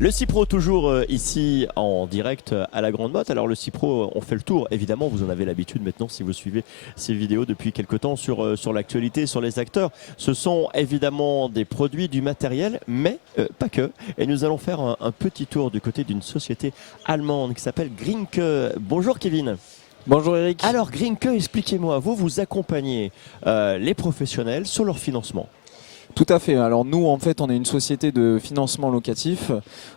Le Cipro toujours ici en direct à la Grande Motte. Alors le Cipro, on fait le tour, évidemment, vous en avez l'habitude maintenant si vous suivez ces vidéos depuis quelque temps sur l'actualité, sur les acteurs. Ce sont évidemment des produits, du matériel, mais pas que. Et nous allons faire un petit tour du côté d'une société allemande qui s'appelle Grinke. Bonjour Kevin. Bonjour Eric. Alors Grinke, expliquez-moi, vous accompagnez les professionnels sur leur financement. Tout à fait. Alors nous, en fait, on est une société de financement locatif.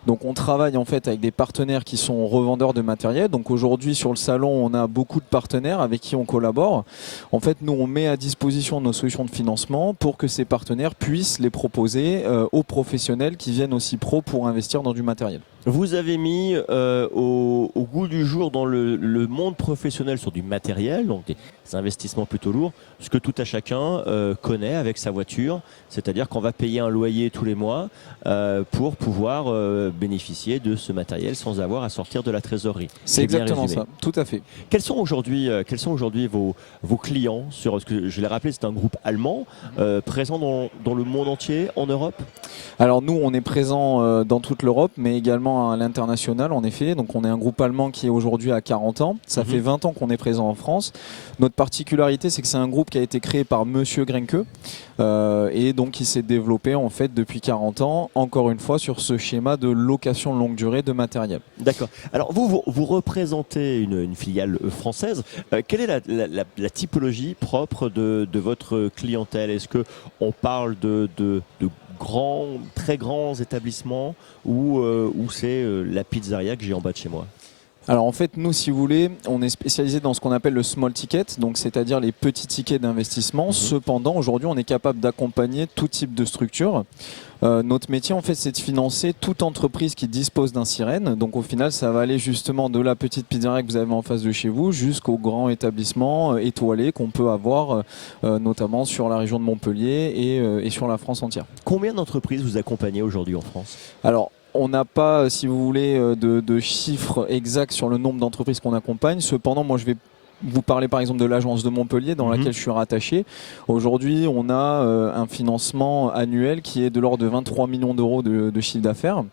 Donc on travaille en fait avec des partenaires qui sont revendeurs de matériel. Donc aujourd'hui sur le salon, on a beaucoup de partenaires avec qui on collabore. En fait, nous, on met à disposition nos solutions de financement pour que ces partenaires puissent les proposer aux professionnels qui viennent aussi pro pour investir dans du matériel. Vous avez mis au goût du jour dans le monde professionnel sur du matériel, donc des investissements plutôt lourds, ce que tout à chacun connaît avec sa voiture, c'est-à-dire qu'on va payer un loyer tous les mois pour pouvoir bénéficier de ce matériel sans avoir à sortir de la trésorerie. C'est exactement ça, tout à fait. Quels sont aujourd'hui vos clients sur, ce que je l'ai rappelé, c'est un groupe allemand présent dans le monde entier, en Europe? Alors nous, on est présent dans toute l'Europe, mais également à l'international, en effet. Donc on est un groupe allemand qui est aujourd'hui à 40 ans. Ça fait 20 ans qu'on est présent en France. Notre particularité, c'est que c'est un groupe qui a été créé par Monsieur Grenke et donc qui s'est développé en fait depuis 40 ans, encore une fois, sur ce schéma de location longue durée de matériel. D'accord. Alors vous représentez une filiale française. Quelle est la typologie propre de votre clientèle? Est-ce qu'on parle de très grands établissements ou c'est la pizzeria que j'ai en bas de chez moi? Alors en fait, nous, si vous voulez, on est spécialisé dans ce qu'on appelle le small ticket, donc c'est-à-dire les petits tickets d'investissement. Cependant, aujourd'hui, on est capable d'accompagner tout type de structure. Notre métier, en fait, c'est de financer toute entreprise qui dispose d'un sirène. Donc au final, ça va aller justement de la petite pizzeria que vous avez en face de chez vous jusqu'au grand établissement étoilé qu'on peut avoir, notamment sur la région de Montpellier et sur la France entière. Combien d'entreprises vous accompagnez aujourd'hui en France? Alors, on n'a pas, si vous voulez, de chiffres exacts sur le nombre d'entreprises qu'on accompagne. Cependant, moi, je vais vous parler par exemple de l'agence de Montpellier dans laquelle je suis rattaché. Aujourd'hui, on a un financement annuel qui est de l'ordre de 23 millions d'euros de chiffre d'affaires.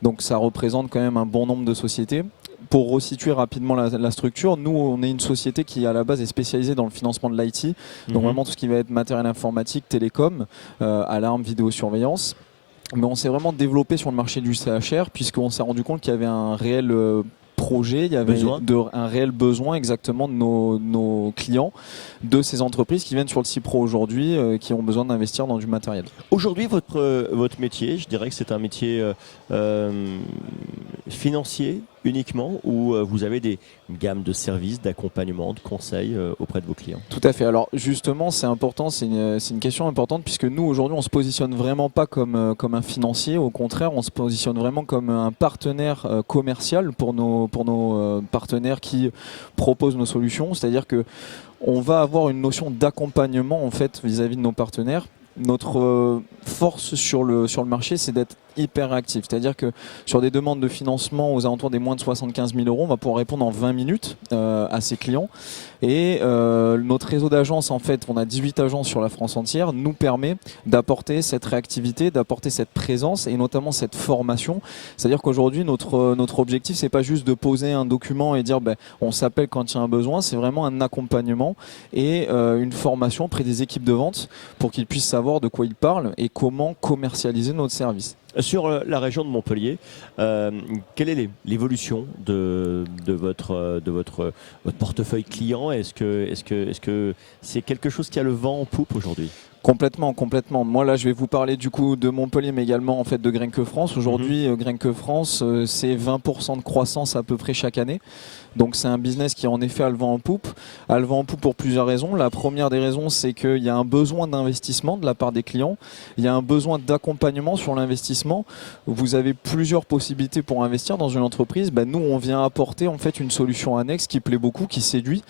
Donc ça représente quand même un bon nombre de sociétés. Pour resituer rapidement la structure, nous, on est une société qui à la base est spécialisée dans le financement de l'IT. Donc vraiment tout ce qui va être matériel informatique, télécom, alarme, vidéosurveillance. Mais on s'est vraiment développé sur le marché du CHR puisqu'on s'est rendu compte qu'il y avait un réel projet, il y avait un réel besoin exactement de nos clients, de ces entreprises qui viennent sur le Cipro aujourd'hui, qui ont besoin d'investir dans du matériel. Aujourd'hui, votre métier, je dirais que c'est un métier financier uniquement, ou vous avez une gamme de services, d'accompagnement, de conseils auprès de vos clients? Tout à fait. Alors justement, c'est important, c'est une question importante puisque nous aujourd'hui, on se positionne vraiment pas comme un financier. Au contraire, on se positionne vraiment comme un partenaire commercial pour nos partenaires qui proposent nos solutions. C'est-à-dire que on va avoir une notion d'accompagnement en fait vis-à-vis de nos partenaires. Notre force sur le marché, c'est d'être hyper réactif. C'est-à-dire que sur des demandes de financement aux alentours des moins de 75 000 euros, on va pouvoir répondre en 20 minutes à ces clients. Et notre réseau d'agences, en fait, on a 18 agences sur la France entière, nous permet d'apporter cette réactivité, d'apporter cette présence et notamment cette formation. C'est-à-dire qu'aujourd'hui, notre objectif, c'est pas juste de poser un document et dire on s'appelle quand il y a un besoin, c'est vraiment un accompagnement et une formation auprès des équipes de vente pour qu'ils puissent savoir de quoi ils parlent et comment commercialiser notre service. Sur la région de Montpellier, quelle est l'évolution de votre portefeuille client? Est-ce que c'est quelque chose qui a le vent en poupe aujourd'hui? Complètement, complètement. Moi là, je vais vous parler du coup de Montpellier, mais également en fait de Grenke France. Aujourd'hui, Grenke France, c'est 20% de croissance à peu près chaque année. Donc c'est un business qui en effet a le vent en poupe. A le vent en poupe pour plusieurs raisons. La première des raisons, c'est qu'il y a un besoin d'investissement de la part des clients. Il y a un besoin d'accompagnement sur l'investissement. Vous avez plusieurs possibilités pour investir dans une entreprise. Nous, on vient apporter en fait une solution annexe qui plaît beaucoup, qui séduit.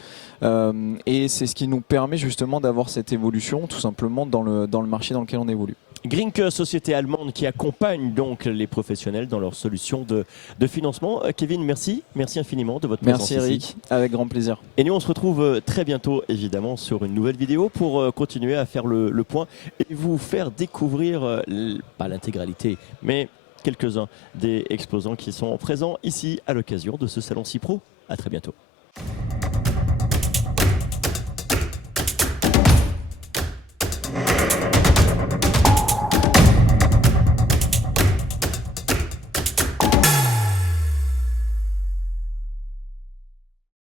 Et c'est ce qui nous permet justement d'avoir cette évolution tout simplement dans le marché dans lequel on évolue. Grinke, société allemande qui accompagne donc les professionnels dans leurs solutions de financement. Kevin, merci infiniment de votre présence ici. Merci Eric, avec grand plaisir. Et nous on se retrouve très bientôt évidemment sur une nouvelle vidéo pour continuer à faire le point et vous faire découvrir, pas l'intégralité, mais quelques-uns des exposants qui sont présents ici à l'occasion de ce salon CIPRO. À très bientôt.